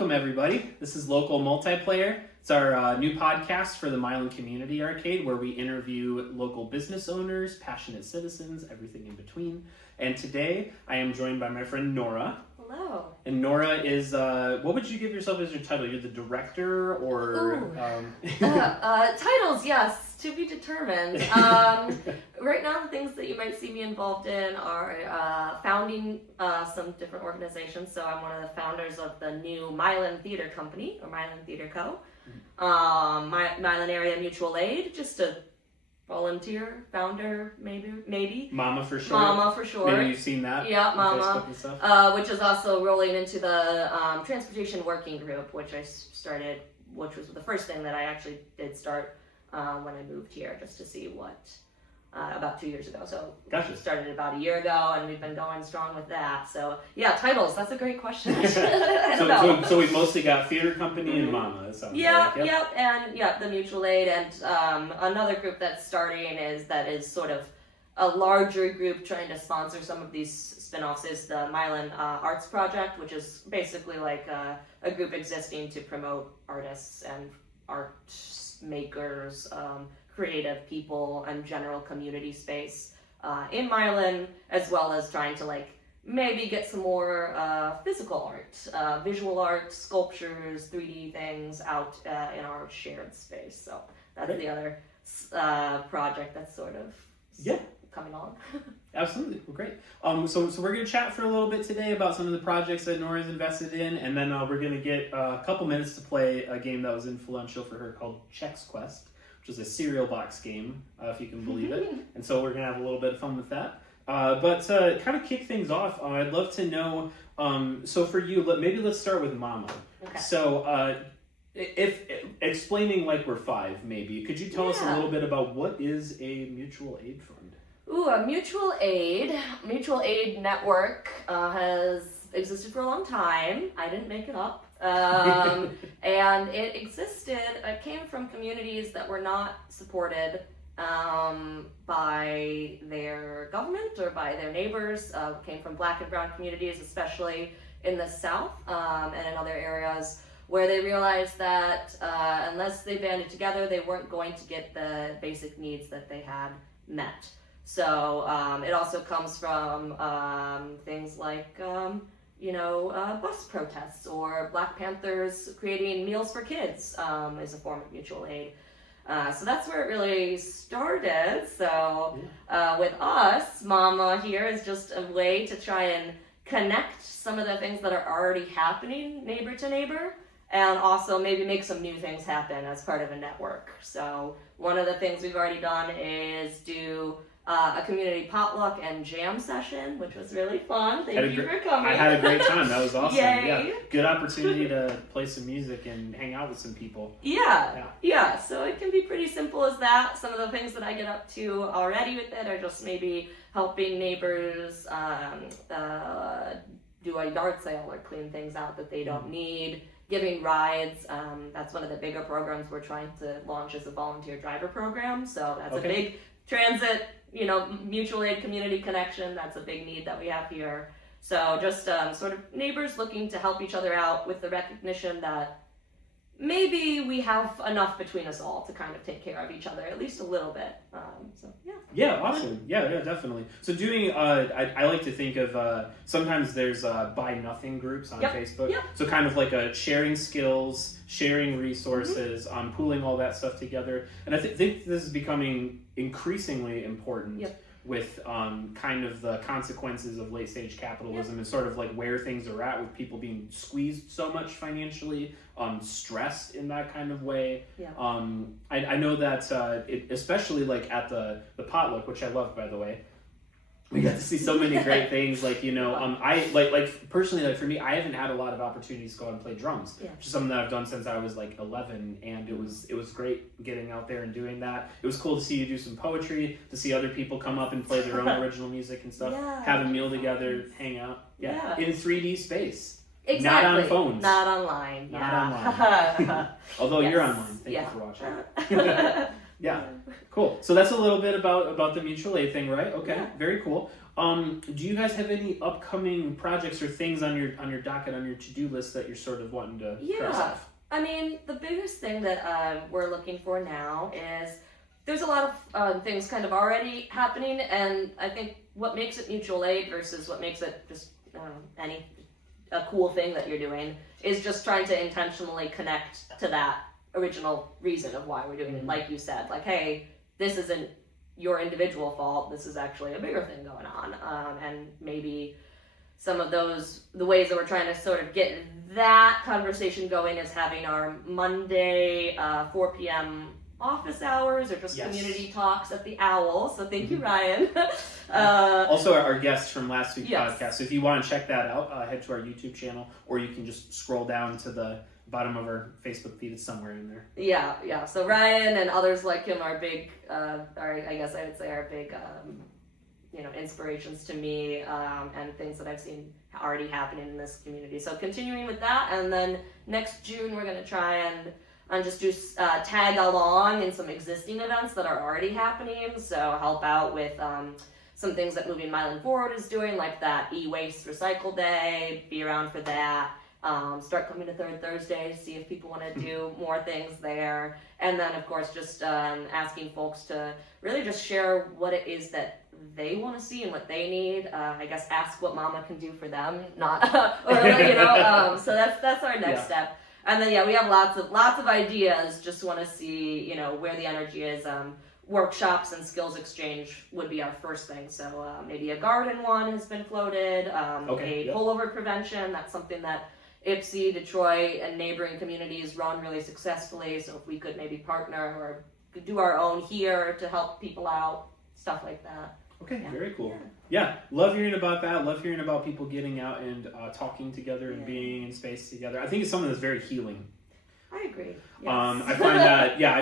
welcome everybody. This is Local Multiplayer. It's our new podcast for the Milan Community Arcade where we interview local business owners, passionate citizens, everything in between. And today I am joined by my friend Nora. Hello. And Nora is, what would you give yourself as your title? You're the director or... Titles, yes, to be determined. Right now the things that you might see me involved in are founding some different organizations. So I'm one of the founders of the new Milan Theater Company, or Milan Theater Co. Milan Area Mutual Aid, just a volunteer, founder, maybe. Mama for sure. Mama for sure. Maybe you've seen that. Yeah, Mama. Facebook and stuff. Which is also rolling into the Transportation Working Group, which I started, which was the first thing that I actually did start when I moved here, just to see what, about 2 years ago. So Gotcha. Started about a year ago, and we've been going strong with that. So yeah, titles, that's a great question. So we've mostly got Theater Company and Mama. It sounds like. And the Mutual Aid, and another group that's starting that is sort of a larger group trying to sponsor some of these spin-offs is the Milan Arts Project, which is basically like a group existing to promote artists and art makers, creative people, and general community space in Milan, as well as trying to maybe get some more physical art, visual art, sculptures, 3D things out in our shared space. So that's Great. The other project that's sort of coming on. Absolutely. Well, great. So we're going to chat for a little bit today about some of the projects that Nora's invested in, and then we're going to get a couple minutes to play a game that was influential for her called Chex Quest, which is a cereal box game, if you can believe it. And so we're going to have a little bit of fun with that. But to kind of kick things off, I'd love to know, so for you, maybe let's start with Mama. Okay. So if explaining like we're five, maybe, could you tell us a little bit about what is a mutual aid fund? Ooh, a mutual aid network has existed for a long time. I didn't make it up. And it existed, it came from communities that were not supported by their government or by their neighbors. Came from Black and brown communities, especially in the South and in other areas, where they realized that unless they banded together, they weren't going to get the basic needs that they had met. So it also comes from things like, bus protests, or Black Panthers creating meals for kids is a form of mutual aid. So that's where it really started. So with us, Mama here is just a way to try and connect some of the things that are already happening neighbor to neighbor, and also maybe make some new things happen as part of a network. So one of the things we've already done is do a community potluck and jam session, which was really fun. Thank you for coming. I had a great time. That was awesome. Yay. Yeah, good opportunity to play some music and hang out with some people. Yeah. So it can be pretty simple as that. Some of the things that I get up to already with it are just maybe helping neighbors do a yard sale or clean things out that they don't need. Giving rides. That's one of the bigger programs we're trying to launch as a volunteer driver program. So that's a big transit, mutual aid community connection. That's a big need that we have here. So just sort of neighbors looking to help each other out with the recognition that maybe we have enough between us all to kind of take care of each other, at least a little bit. Yeah, awesome. Yeah, definitely. So doing, I like to think of, sometimes there's buy nothing groups on Facebook. Yep. So kind of like sharing skills, sharing resources, pooling all that stuff together. And I think this is becoming increasingly important with kind of the consequences of late stage capitalism and sort of like where things are at with people being squeezed so much financially, stressed in that kind of way. I know that especially like at the potluck, which I love, by the way, we got to see so many great things. I like personally, for me, I haven't had a lot of opportunities to go out and play drums, which is something that I've done since I was 11, and it was great getting out there and doing that. It was cool to see you do some poetry, to see other people come up and play their own original music and stuff, have a meal together, hang out, in 3D space. Exactly. Not on phones. Not online. Not online. Although you're online. Thank you for watching. Yeah. Cool. So that's a little bit about the mutual aid thing, right? Okay. Yeah. Very cool. Do you guys have any upcoming projects or things on your docket, on your to-do list that you're sort of wanting to cross off? I mean, the biggest thing that we're looking for now is there's a lot of things kind of already happening, and I think what makes it mutual aid versus what makes it just a cool thing that you're doing is just trying to intentionally connect to that original reason of why we're doing it. Like you said, like, hey, this isn't your individual fault, this is actually a bigger thing going on, and maybe some of the ways that we're trying to sort of get that conversation going is having our Monday 4 p.m. office hours, or just community talks at the Owl. So thank you, Ryan. Also our guest from last week's podcast. So if you want to check that out, head to our YouTube channel, or you can just scroll down to the bottom of our Facebook feed. It's somewhere in there. Yeah. So Ryan and others like him are big, I guess I would say are big, inspirations to me, and things that I've seen already happening in this community. So continuing with that, and then next June we're going to try and just do tag along in some existing events that are already happening. So help out with some things that Moving Milan Forward is doing, like that e-waste recycle day, be around for that. Start coming to Third Thursday, see if people want to do more things there. And then, of course, just asking folks to really just share what it is that they want to see and what they need. I guess ask what mama can do for them, not, so that's our next step. And then, we have lots of ideas, just want to see, where the energy is. Workshops and skills exchange would be our first thing. So maybe a garden one has been floated, pullover prevention, that's something that Ypsi, Detroit, and neighboring communities run really successfully. So if we could maybe partner or do our own here to help people out, stuff like that. Okay, very cool. Yeah, love hearing about that. Love hearing about people getting out and talking together and being in space together. I think it's something that's very healing. I agree. Yes. I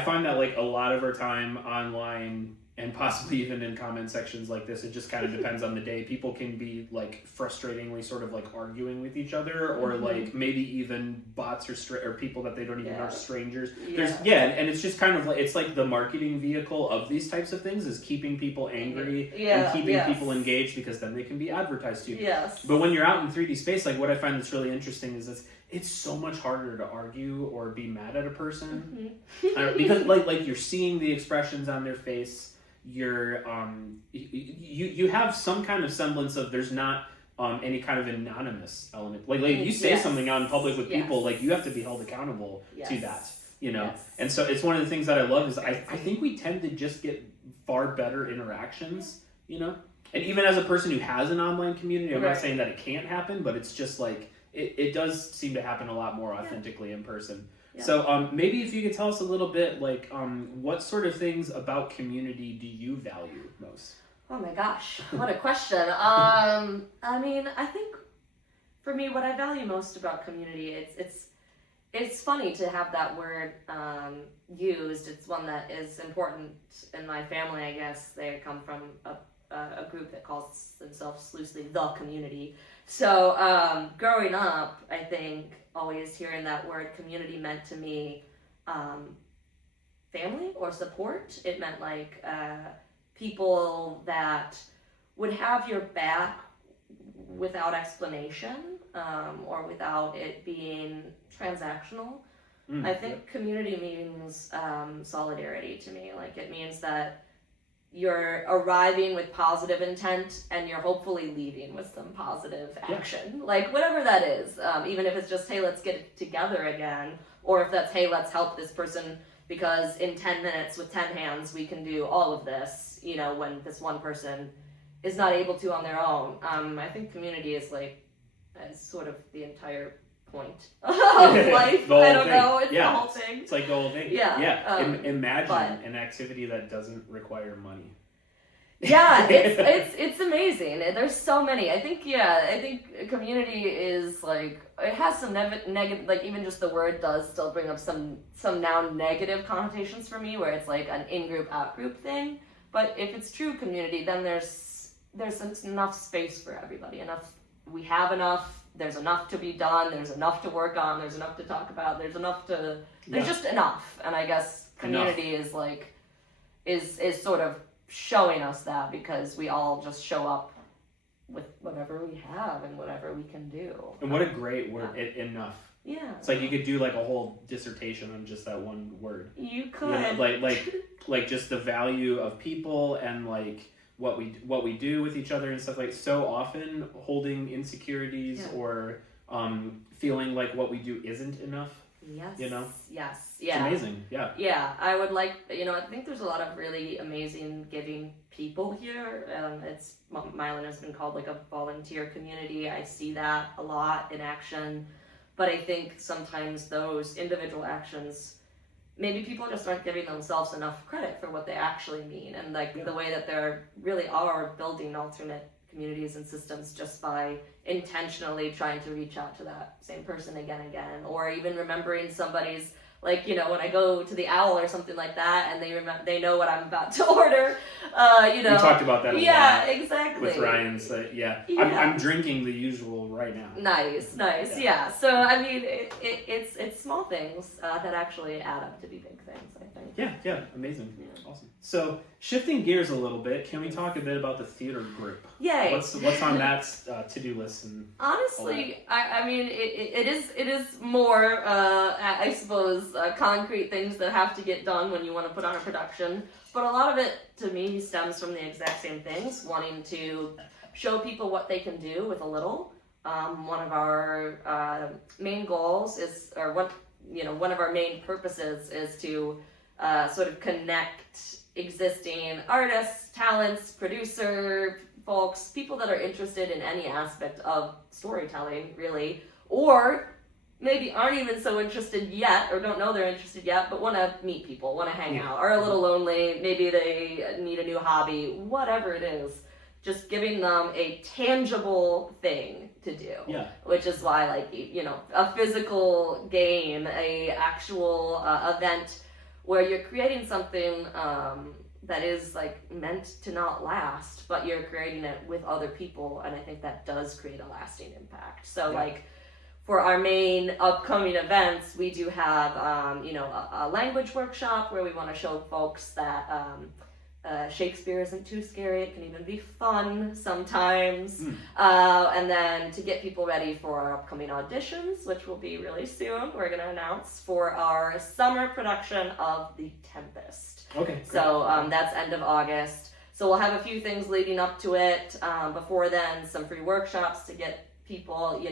find that like a lot of our time online, and possibly even in comment sections like this, it just kind of depends on the day. People can be like frustratingly sort of like arguing with each other, or like maybe even bots or people that they don't even know are strangers. And it's just kind of like, it's like the marketing vehicle of these types of things is keeping people angry and keeping people engaged, because then they can be advertised to. Yes. But when you're out in 3D space, like what I find that's really interesting is it's so much harder to argue or be mad at a person because like you're seeing the expressions on their face. You're you have some kind of semblance of, there's not any kind of anonymous element. Like you say something out in public with people, like you have to be held accountable to that, And so it's one of the things that I love is I think we tend to just get far better interactions, And even as a person who has an online community, I'm not saying that it can't happen, but it's just like it does seem to happen a lot more authentically in person. Yeah. So maybe if you could tell us a little bit, like, what sort of things about community do you value most? Oh my gosh, what a question. I mean, I think for me, what I value most about community, it's funny to have that word used. It's one that is important in my family, I guess. They come from a group that calls themselves loosely the community. So growing up, I think always hearing that word community meant to me family or support. It meant like people that would have your back without explanation, or without it being transactional. I think community means solidarity to me. Like it means that you're arriving with positive intent and you're hopefully leaving with some positive action. Like whatever that is, even if it's just, hey, let's get it together again, or if that's, hey, let's help this person because in 10 minutes with 10 hands we can do all of this, when this one person is not able to on their own. I think community is like sort of the entire point of life. I don't know. It's the whole thing. It's like the whole thing. Imagine an activity that doesn't require money. It's amazing. There's so many. I think community is like, it has some negative, like even just the word does still bring up some now negative connotations for me, where it's like an in-group, out-group thing. But if it's true community, then there's enough space for everybody. We have enough. There's enough to be done. There's enough to work on. There's enough to talk about. There's just enough. And I guess community is like, is sort of showing us that, because we all just show up with whatever we have and whatever we can do. And what a great word, enough. Yeah. It's like you could do like a whole dissertation on just that one word. You could. You know, like just the value of people and like what we do with each other and stuff. Like so often holding insecurities or feeling like what we do isn't enough. Yes. You know? Yes. Yeah. It's amazing. Yeah. Yeah. I would like, I think there's a lot of really amazing giving people here. Milan has been called like a volunteer community. I see that a lot in action. But I think sometimes those individual actions, maybe people just aren't giving themselves enough credit for what they actually mean. And like the way that they're really are building alternate communities and systems just by intentionally trying to reach out to that same person again and again, or even remembering somebody's, like, when I go to the Owl or something like that, and they know what I'm about to order. We talked about that a lot. Yeah, exactly. With Ryan, so I'm drinking the usual right now. Nice. Yeah. So I mean, it's small things that actually add up to be big things, I think. Yeah, amazing. Yeah. Awesome. So shifting gears a little bit, can we talk a bit about the theater group? Yay. What's on that to-do list? And honestly, I mean, it is more, I suppose, concrete things that have to get done when you want to put on a production. But a lot of it, to me, stems from the exact same things, wanting to show people what they can do with a little. One of our main goals is, or one of our main purposes is to sort of connect existing artists, talents, producer folks, people that are interested in any aspect of storytelling, really, or maybe aren't even so interested yet, or don't know they're interested yet, but want to meet people, want to hang out, are a little lonely, maybe they need a new hobby, whatever it is, just giving them a tangible thing to do. Yeah. Which is why, like, a physical game, a actual event where you're creating something that is like meant to not last, but you're creating it with other people, and I think that does create a lasting impact. So like for our main upcoming events, we do have a language workshop where we want to show folks that Shakespeare isn't too scary, it can even be fun sometimes. And then to get people ready for our upcoming auditions, which will be really soon, we're going to announce for our summer production of The Tempest. Okay. Great. So that's end of August. So we'll have a few things leading up to it. Before then, some free workshops to get people,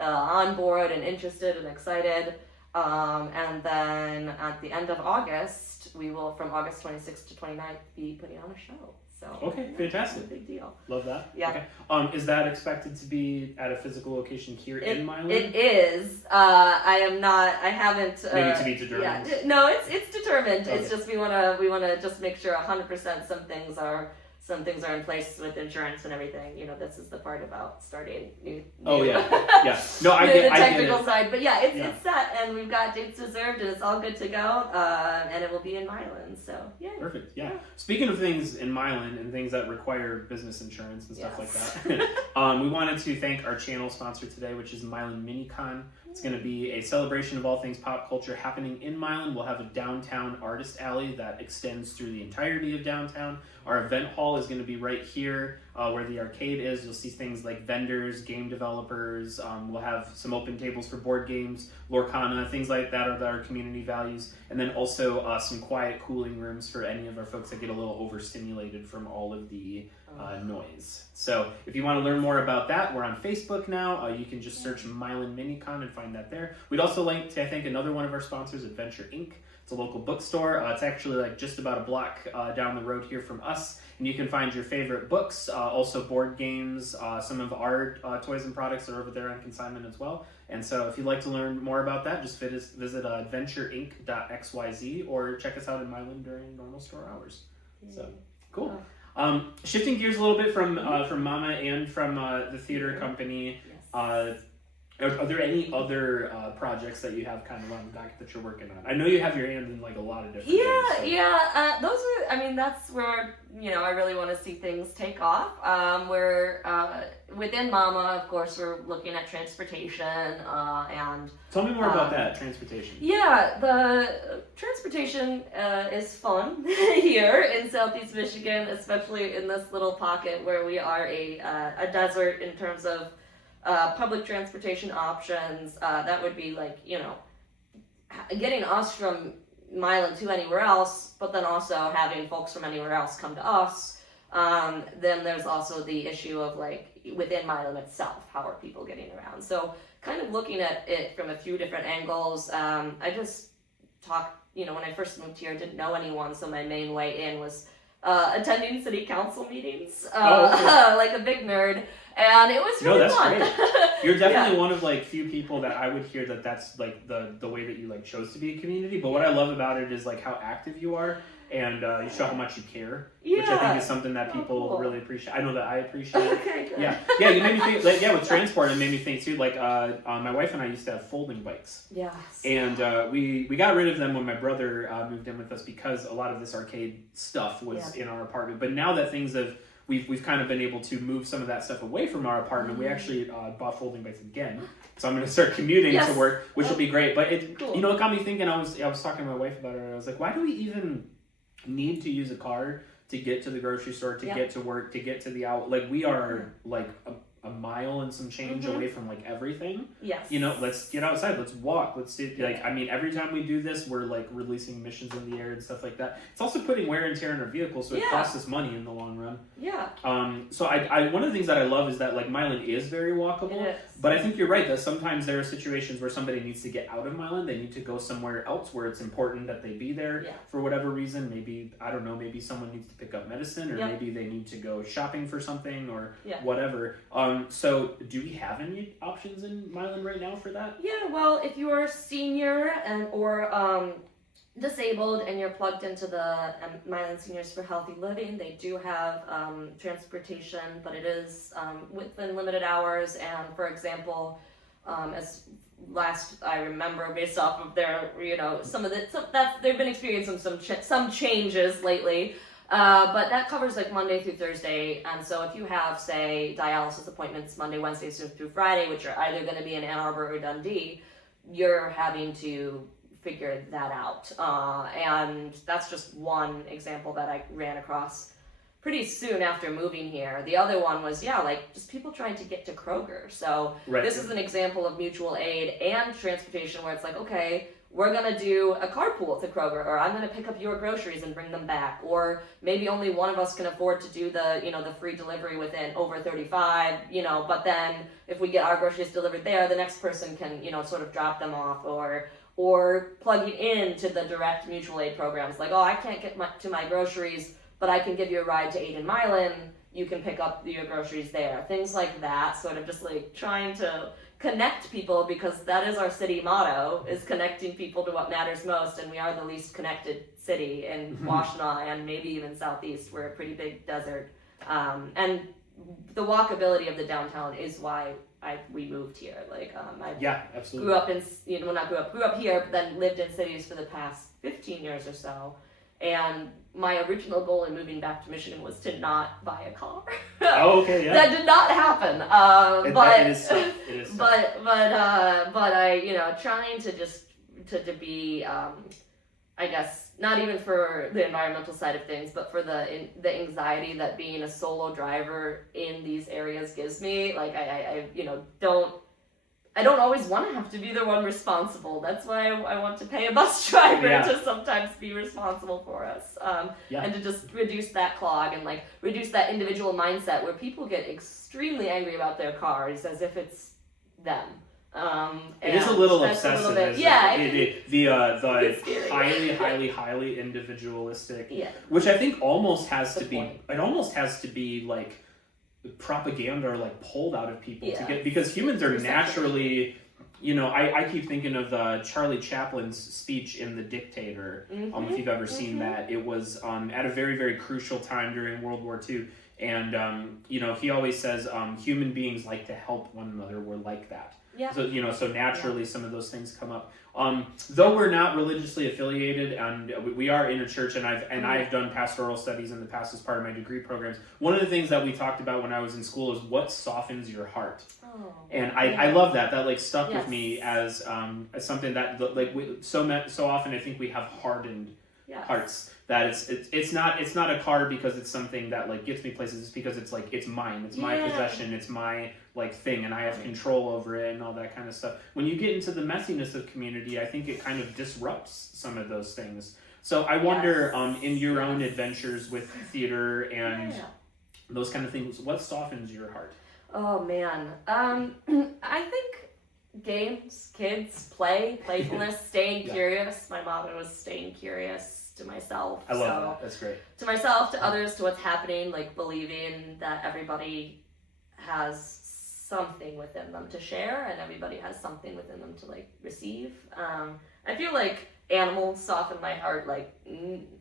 on board and interested and excited. And then at the end of August, we will, from August 26th to 29th, be putting on a show. So okay, fantastic. It's a big deal. Love that. Yeah. Okay. Is that expected to be at a physical location here in Milan? It is. I haven't. Maybe to be determined. Yeah. No, it's determined. Okay. It's just we wanna just make sure 100% some things are in place with insurance and everything. This is the part about starting new. Oh yeah. No, I get the it. technical side, but it's set, and we've got dates reserved, and it's all good to go. And it will be in Milan. So yeah. Perfect. Yeah. Speaking of things in Milan and things that require business insurance and stuff like that, we wanted to thank our channel sponsor today, which is Milan MiniCon. It's going to be a celebration of all things pop culture happening in Milan. We'll have a downtown artist alley that extends through the entirety of downtown. Our event hall is going to be right here where the arcade is. You'll see things like vendors, game developers. We'll have some open tables for board games, Lorcana, things like that are our community values. And then also some quiet cooling rooms for any of our folks that get a little overstimulated from all of the noise. So if you want to learn more about that, we're on Facebook now. You can just search Milan MiniCon and find that there. We'd also link to, I think, another one of our sponsors, Adventure Inc. It's a local bookstore. It's actually like just about a block down the road here from us. And you can find your favorite books, also board games. Some of our toys and products are over there on consignment as well. And so if you'd like to learn more about that, just visit adventureinc.xyz or check us out in Milan during normal store hours. So, cool. Shifting gears a little bit from Mama and from the theater company. Are there any other projects that you have kind of on the docket that you're working on? I know you have your hand in like a lot of different things. Yeah. Those are, I mean, that's where, I really want to see things take off. Within Mama, of course, we're looking at transportation and... Tell me more about that, transportation. Yeah, the transportation is fun here in Southeast Michigan, especially in this little pocket where we are a desert in terms of public transportation options. That would be like, getting us from Milan to anywhere else, but then also having folks from anywhere else come to us. Then there's also the issue of like within Milan itself, how are people getting around? So kind of looking at it from a few different angles. I just talked, when I first moved here, I didn't know anyone, so my main way in was attending city council meetings, like a big nerd, and it was really fun. Great. You're definitely one of like few people that I would hear that's like the way that you like chose to be a community. But what I love about it is like how active you are, and you show how much you care, which I think is something that people really appreciate. I know that I appreciate it. Okay, good. Yeah. You made me think. Like, with transport, it made me think too. Like, my wife and I used to have folding bikes. Yes. And we got rid of them when my brother moved in with us because a lot of this arcade stuff was in our apartment. But now that things have, we've kind of been able to move some of that stuff away from our apartment. We actually bought folding bikes again. So I'm going to start commuting to work, which will be great. But it, it got me thinking. I was talking to my wife about it. And I was like, why do we even need to use a car to get to the grocery store, to get to work, to get to the out? Like, we are like a mile and some change away from like everything. Yes. Let's get outside, let's walk, let's do, like, I mean, every time we do this, we're like releasing emissions in the air and stuff like that. It's also putting wear and tear on our vehicles, so it costs us money in the long run. Yeah. So I one of the things that I love is that like Milan is very walkable, but I think you're right that sometimes there are situations where somebody needs to get out of Milan. They need to go somewhere else where it's important that they be there for whatever reason. Maybe, I don't know, maybe someone needs to pick up medicine, or maybe they need to go shopping for something, or whatever. So do we have any options in Milan right now for that? Yeah, well, if you are a senior or disabled and you're plugged into the Milan Seniors for Healthy Living, they do have transportation, but it is within limited hours. And for example, as last I remember, based off of their, they've been experiencing some changes lately. But that covers like Monday through Thursday, and so if you have, say, dialysis appointments Monday, Wednesday through Friday, which are either going to be in Ann Arbor or Dundee, you're having to figure that out. And that's just one example that I ran across pretty soon after moving here. The other one was, just people trying to get to Kroger. So this is an example of mutual aid and transportation where it's like, okay, we're going to do a carpool to Kroger, or I'm going to pick up your groceries and bring them back. Or maybe only one of us can afford to do the free delivery within over 35, but then if we get our groceries delivered there, the next person can, sort of drop them off, or plugging into the direct mutual aid programs. Like, I can't get to my groceries, but I can give you a ride to Aid in Milan. You can pick up your groceries there. Things like that, sort of just like trying to connect people, because that is our city motto, is connecting people to what matters most, and we are the least connected city in Washtenaw and maybe even Southeast. We're a pretty big desert, and the walkability of the downtown is why we moved here. Like, absolutely. Grew up here, but then lived in cities for the past 15 years or so. And my original goal in moving back to Michigan was to not buy a car. That did not happen. It is tough. But I, trying to just to be, I guess, not even for the environmental side of things, but for the anxiety that being a solo driver in these areas gives me. Like, I don't always want to have to be the one responsible. That's why I want to pay a bus driver to sometimes be responsible for us. And to just reduce that clog and like reduce that individual mindset where people get extremely angry about their cars as if it's them. It is a little obsessive. The highly individualistic, which I think almost has to be. It almost has to be like propaganda or like pulled out of people to get, because humans are naturally, I keep thinking of Charlie Chaplin's speech in The Dictator. If you've ever seen that, it was at a very, very crucial time during World War II. And, he always says, human beings like to help one another. We're like that. Yeah. So, so naturally some of those things come up. Though we're not religiously affiliated, and we are interchurch, and I've done pastoral studies in the past as part of my degree programs. One of the things that we talked about when I was in school is what softens your heart. Oh, and I love that. That like stuck with me as something that like so often I think we have hardened hearts. That it's not a car because it's something that like gets me places. It's because it's like it's mine. It's my possession. It's my like thing, and I have control over it and all that kind of stuff. When you get into the messiness of community, I think it kind of disrupts some of those things. So I wonder, in your own adventures with theater and those kind of things, what softens your heart? Oh man, I think games, kids, playfulness, staying curious. My motto was staying curious. To myself. I love that. That's great. To myself, to others, to what's happening, like believing that everybody has something within them to share and everybody has something within them to like receive. I feel like animals soften my heart like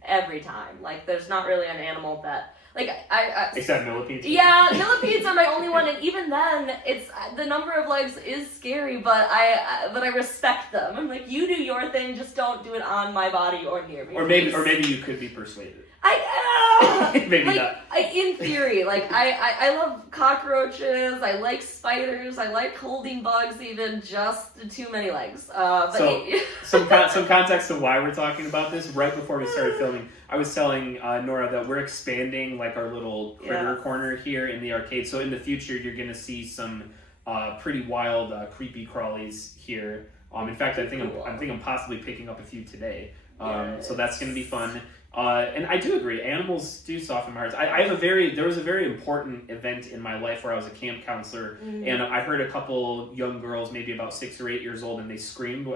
every time. Like there's not really an animal that like I except millipedes. Yeah, millipedes are my only one, and even then, it's the number of legs is scary, but I respect them. I'm like, you do your thing, just don't do it on my body or near me. Or maybe you could be persuaded. Maybe like, not. In theory, like I love cockroaches. I like spiders. I like holding bugs. Even just too many legs. But so some context to why we're talking about this. Right before we started filming, I was telling Nora that we're expanding like our little critter corner here in the arcade. So in the future, you're gonna see some pretty wild, creepy crawlies here. In fact, I think I'm possibly picking up a few today. So that's gonna be fun. And I do agree, animals do soften my heart. There was a very important event in my life where I was a camp counselor, and I heard a couple young girls, maybe about 6 or 8 years old, and they screamed,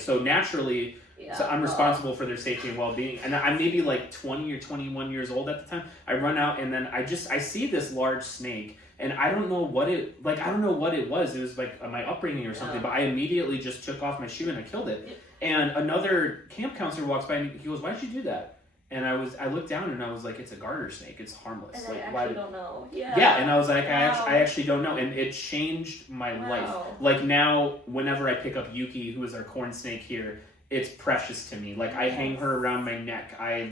so naturally, so I'm responsible for their safety and well-being, and I'm maybe like 20 or 21 years old at the time. I run out, and then I see this large snake, and I don't know what it was. It was like my upbringing or something, but I immediately just took off my shoe and I killed it. And another camp counselor walks by and he goes, "Why did you do that?" And I looked down and I was like, "It's a garter snake. It's harmless." And like, I actually don't know. Yeah, and I was like, I actually don't know, and it changed my life. Like now, whenever I pick up Yuki, who is our corn snake here, it's precious to me. Like I hang her around my neck. I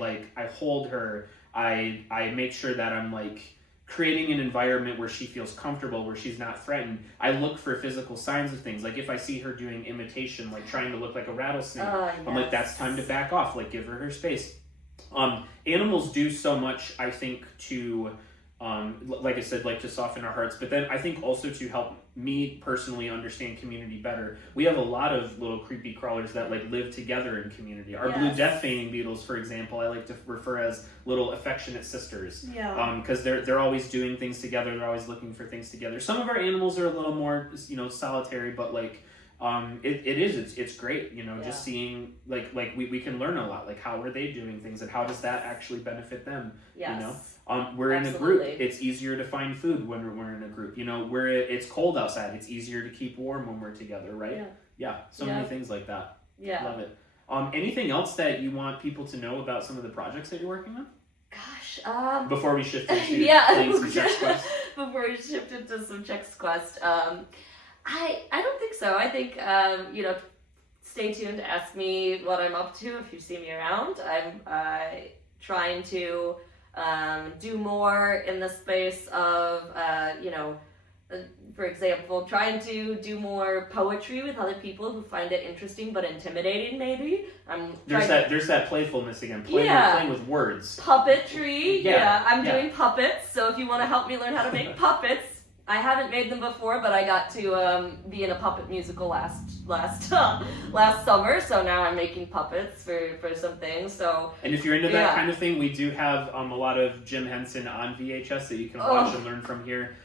hold her. I make sure that I'm like creating an environment where she feels comfortable, where she's not threatened. I look for physical signs of things. Like if I see her doing imitation, like trying to look like a rattlesnake, I'm like, that's time to back off. Like give her space. Animals do so much, I think, to, like I said, like to soften our hearts, but then I think also to help me personally understand community better. We have a lot of little creepy crawlers that like live together in community. Our blue death feigning beetles, for example, I like to refer as little affectionate sisters. Because they're always doing things together. They're always looking for things together. Some of our animals are a little more, solitary, but like, it's great, just seeing like we can learn a lot, like how are they doing things and how does that actually benefit them. We're in a group, it's easier to find food when we're in a group, it's cold outside, it's easier to keep warm when we're together, right? Many things like that. Love it. Anything else that you want people to know about some of the projects that you're working on? Gosh, before we shift into playing some Chex Quest. Before we shift into some Chex Quest, I don't think so. I think, stay tuned to ask me what I'm up to if you see me around. I'm trying to do more in the space of, for example, trying to do more poetry with other people who find it interesting but intimidating, maybe. There's that playfulness again, playing with words. Puppetry, I'm doing puppets, so if you want to help me learn how to make puppets, I haven't made them before, but I got to be in a puppet musical last summer, so now I'm making puppets for some things. So, and if you're into that kind of thing, we do have a lot of Jim Henson on VHS that you can watch and learn from here.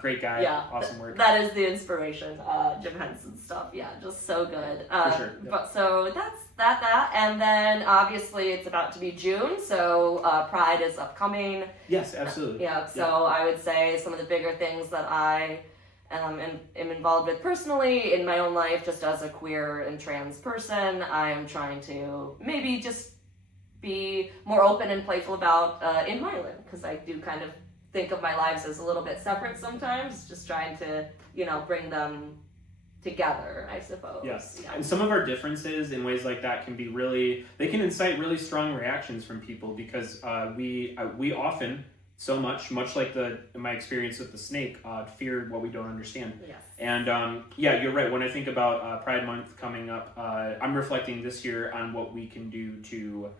Great guy, awesome work. That is the inspiration, Jim Henson stuff. Yeah, just so good. For sure. Yep. But so that's that, and then obviously it's about to be June, so Pride is upcoming. Yes, absolutely. So I would say some of the bigger things that I am involved with personally in my own life, just as a queer and trans person, I'm trying to maybe just be more open and playful about in Milan, because I do kind of think of my lives as a little bit separate sometimes, just trying to, bring them together, I suppose. Yes. Yeah. And some of our differences in ways like that can be they can incite really strong reactions from people because we often, so much like my experience with the snake, fear what we don't understand. Yes. And yeah, you're right. When I think about Pride Month coming up, I'm reflecting this year on what we can do to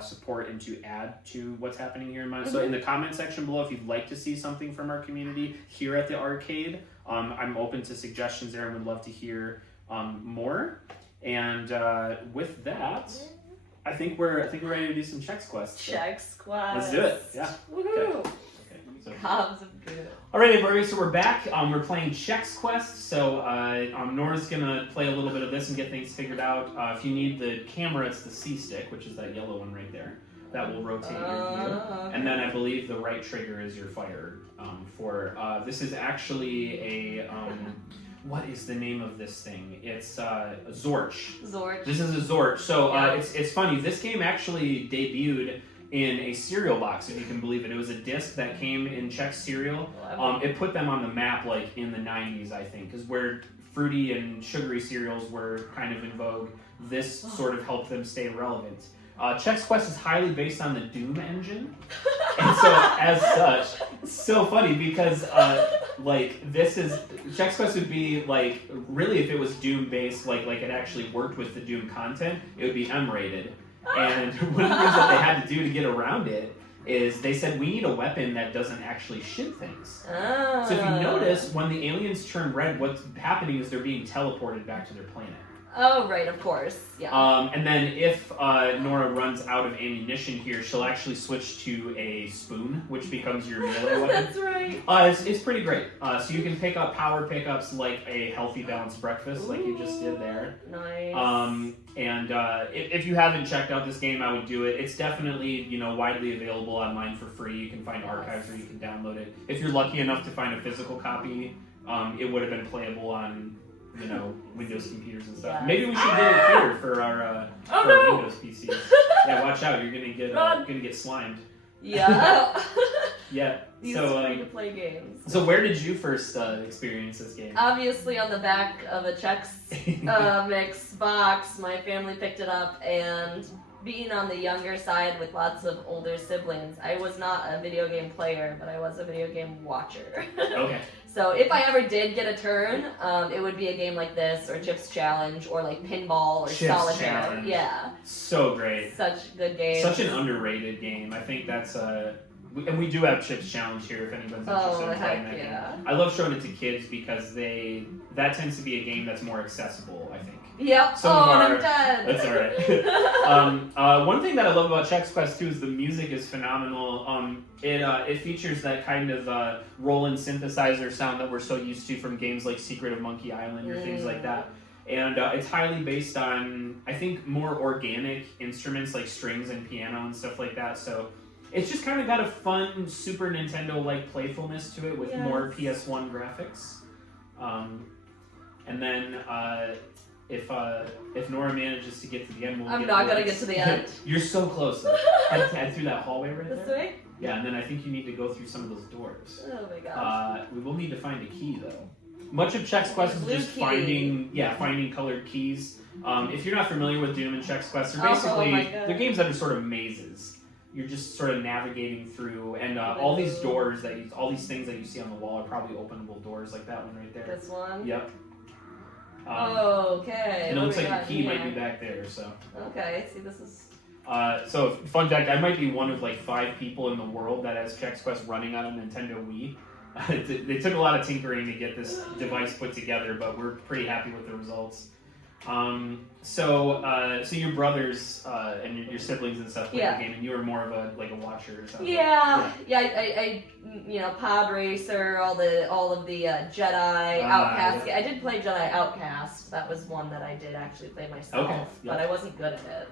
support and to add to what's happening here in Montana. So in the comment section below, if you'd like to see something from our community here at the arcade, I'm open to suggestions there and would love to hear more. And with that, I think we're ready to do some Chex Quest. Chex Quest. Let's do it. Yeah. Woohoo! Okay. So, Cobs of good. all right, everybody. So we're back. We're playing Chex Quest. So Nora's gonna play a little bit of this and get things figured out. If you need the camera, it's the C stick, which is that yellow one right there. That will rotate your view. Okay. And then I believe the right trigger is your fire. This is actually a what is the name of this thing? It's Zorch. Zorch. This is a Zorch. So Yeah. it's funny. This game actually debuted in a cereal box, if you can believe it. It was a disc that came in Chex cereal. It put them on the map like in the 90s, I think, because where fruity and sugary cereals were kind of in vogue, this sort of helped them stay relevant. Chex Quest is highly based on the Doom engine, and so as such, it's so funny because Chex Quest would be like, really, if it was Doom based, like it actually worked with the Doom content, it would be M-rated. And one of the things that they had to do to get around it is they said, we need a weapon that doesn't actually shoot things. So if you notice, when the aliens turn red, what's happening is they're being teleported back to their planet. Oh, right, of course. Yeah. And then if Nora runs out of ammunition here, she'll actually switch to a spoon, which becomes your melee weapon. That's right. It's pretty great. So you can pick up power pickups like a healthy balanced breakfast, like you just did there. Nice. And if you haven't checked out this game, I would do it. It's definitely widely available online for free. You can find archives where you can download it. If you're lucky enough to find a physical copy, it would have been playable on Windows computers and stuff. Yes. Maybe we should get it here for our Windows PCs. Yeah, watch out! You're gonna get slimed. Yeah. Yeah. These So free-to-play games. so where did you first experience this game? Obviously on the back of a Chex Mix box, my family picked it up, and being on the younger side with lots of older siblings, I was not a video game player, but I was a video game watcher. Okay. So if I ever did get a turn, it would be a game like this, or Chips Challenge, or like Pinball, or Chips Solitaire. Challenge. Yeah. So great. Such good games. Such an underrated game. I think that's and we do have Chips Challenge here if anybody's interested in playing that game. I love showing it to kids because that tends to be a game that's more accessible, I think. Yep. I'm dead. That's alright. One thing that I love about Chex Quest 2 is the music is phenomenal. It features that kind of Roland synthesizer sound that we're so used to from games like Secret of Monkey Island or things like that. And it's highly based on, I think, more organic instruments like strings and piano and stuff like that. So it's just kind of got a fun Super Nintendo-like playfulness to it with more PS1 graphics. And then if Nora manages to get to the end, I'm not gonna get to the end. You're so close. Head through that hallway right there. This way? Yeah, and then I think you need to go through some of those doors. Oh my gosh. We will need to find a key though. Much of Chex Quest is just finding colored keys. If you're not familiar with Doom and Chex Quest, they're basically they're games that are sort of mazes. You're just sort of navigating through, and all these doors all these things that you see on the wall are probably openable doors, like that one right there. This one? Yep. Okay. And it looks like the key might be back there, so. Okay, see, this is... So, fun fact, I might be one of like 5 people in the world that has Chex Quest running on a Nintendo Wii. They took a lot of tinkering to get this device put together, but we're pretty happy with the results. So your brothers and your siblings and stuff played the game, and you were more of a watcher or something. I Pod Racer, all of the Jedi Outcast. I did play Jedi Outcast. That was one that I did actually play myself, but I wasn't good at it.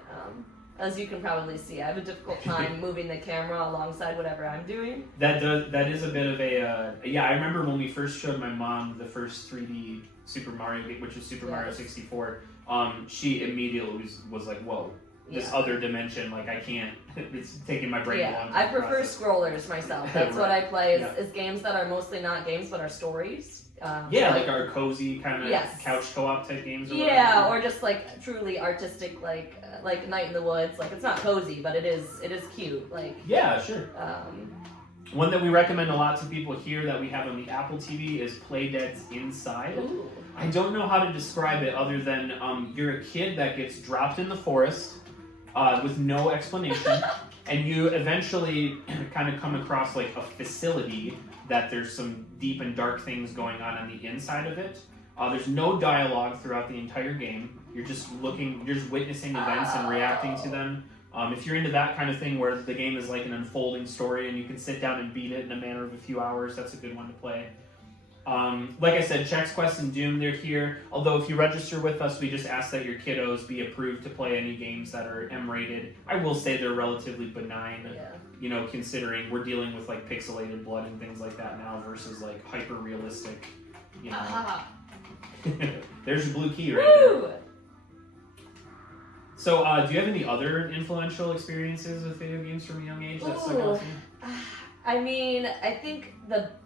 As you can probably see, I have a difficult time moving the camera alongside whatever I'm doing. That is a bit of a I remember when we first showed my mom the first 3D Super Mario game, which is Super Mario 64. She immediately was like, "Whoa, this other dimension! Like I can't. It's taking my brain long." I prefer scrollers myself. That's what I play. Is games that are mostly not games but are stories. like our cozy kind of couch co-op type games. Or yeah, or just like truly artistic, like Night in the Woods. Like it's not cozy, but it is cute. Like yeah, sure. One that we recommend a lot to people here that we have on the Apple TV is Playdead's Inside. Ooh. I don't know how to describe it other than you're a kid that gets dropped in the forest with no explanation, and you eventually kind of come across like a facility that there's some deep and dark things going on the inside of it. There's no dialogue throughout the entire game. You're just witnessing events and reacting to them. If you're into that kind of thing where the game is like an unfolding story and you can sit down and beat it in a matter of a few hours, that's a good one to play. Like I said, Chex Quest and Doom, they're here. Although if you register with us, we just ask that your kiddos be approved to play any games that are M-rated. I will say they're relatively benign, you know, considering we're dealing with like pixelated blood and things like that now versus like hyper-realistic, you know. There's your blue key right there. So, do you have any other influential experiences with video games from a young age that stuck out to you? I mean, I think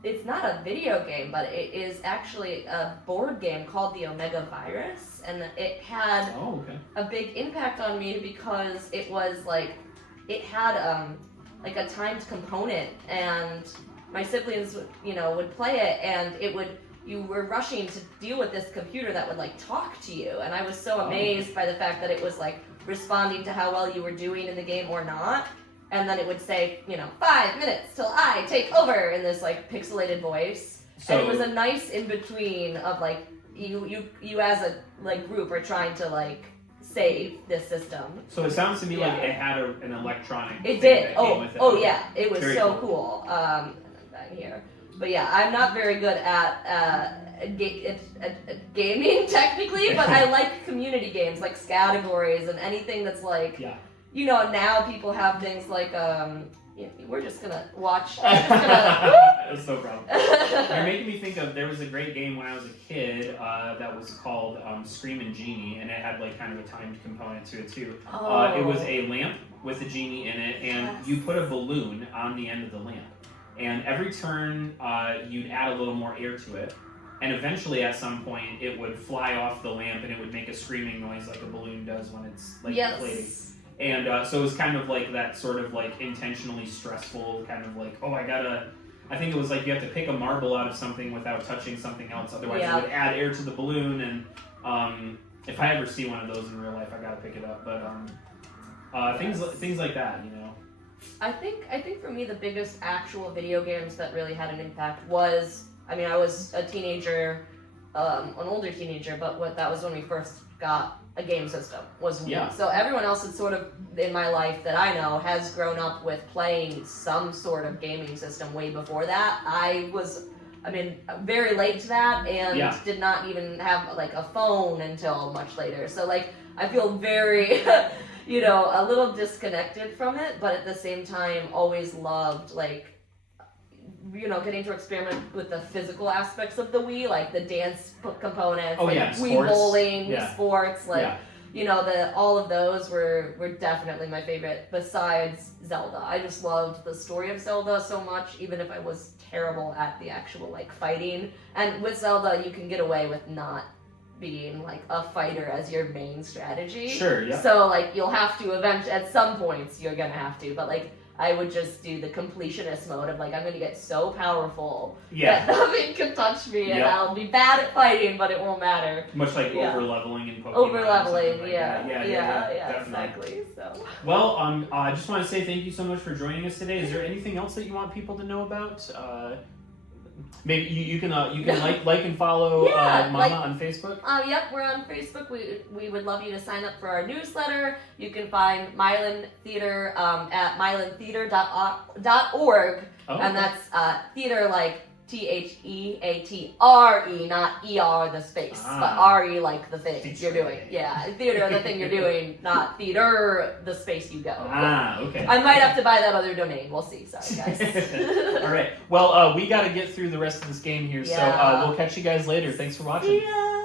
it's not a video game, but it is actually a board game called the Omega Virus, and it had a big impact on me because it was like it had like a timed component, and my siblings would play it, and you were rushing to deal with this computer that would like talk to you, and I was so amazed by the fact that it was like responding to how well you were doing in the game or not. And then it would say, 5 minutes till I take over in this like pixelated voice. So, and it was a nice in between of like you as a like group are trying to like save this system. So it sounds to me like it had an electronic. It did. Yeah, it was very cool. Here, but yeah, I'm not very good at gaming technically, but I like community games like Categories and anything that's like. Yeah. Now people have things like, we're just gonna watch. That's no problem. You're making me think of, there was a great game when I was a kid that was called Screamin' Genie, and it had like kind of a timed component to it too. It was a lamp with a genie in it, and you put a balloon on the end of the lamp. And every turn, you'd add a little more air to it. And eventually, at some point, it would fly off the lamp, and it would make a screaming noise like a balloon does when it's like inflating. And so it was kind of like that sort of like intentionally stressful kind of like, I think it was like you have to pick a marble out of something without touching something else. Otherwise it would add air to the balloon. And if I ever see one of those in real life, I gotta pick it up. But things like that, I think for me the biggest actual video games that really had an impact was, I was a teenager, an older teenager, but that was when we first got a game system, was Wii. Yeah. So everyone else is sort of in my life that I know has grown up with playing some sort of gaming system way before that. I was, very late to that and did not even have like a phone until much later. So like I feel very, a little disconnected from it, but at the same time always loved like, getting to experiment with the physical aspects of the Wii, like the dance components, Wii bowling, Wii sports, all of those were definitely my favorite, besides Zelda. I just loved the story of Zelda so much, even if I was terrible at the actual, like, fighting. And with Zelda, you can get away with not being, like, a fighter as your main strategy. Sure, yeah. So, like, you'll have to eventually, at some points, you're gonna have to, but, like, I would just do the completionist mode of like, I'm gonna get so powerful that nothing can touch me and I'll be bad at fighting, but it won't matter. Much like over-leveling in Pokemon. Over-leveling, like yeah, exactly. So. Well, I just want to say thank you so much for joining us today. Is there anything else that you want people to know about? Maybe you can like and follow Mama on Facebook. Yep, we're on Facebook. We would love you to sign up for our newsletter. You can find Mylan Theater at mylantheater.org, and that's theater like THEATRE, not ER the space, but RE like the thing you're doing. Yeah, theater the thing you're doing, not theater the space you go. Okay. I might have to buy that other domain. We'll see. Sorry, guys. All right. Well, we got to get through the rest of this game here, so we'll catch you guys later. Thanks for watching. See ya.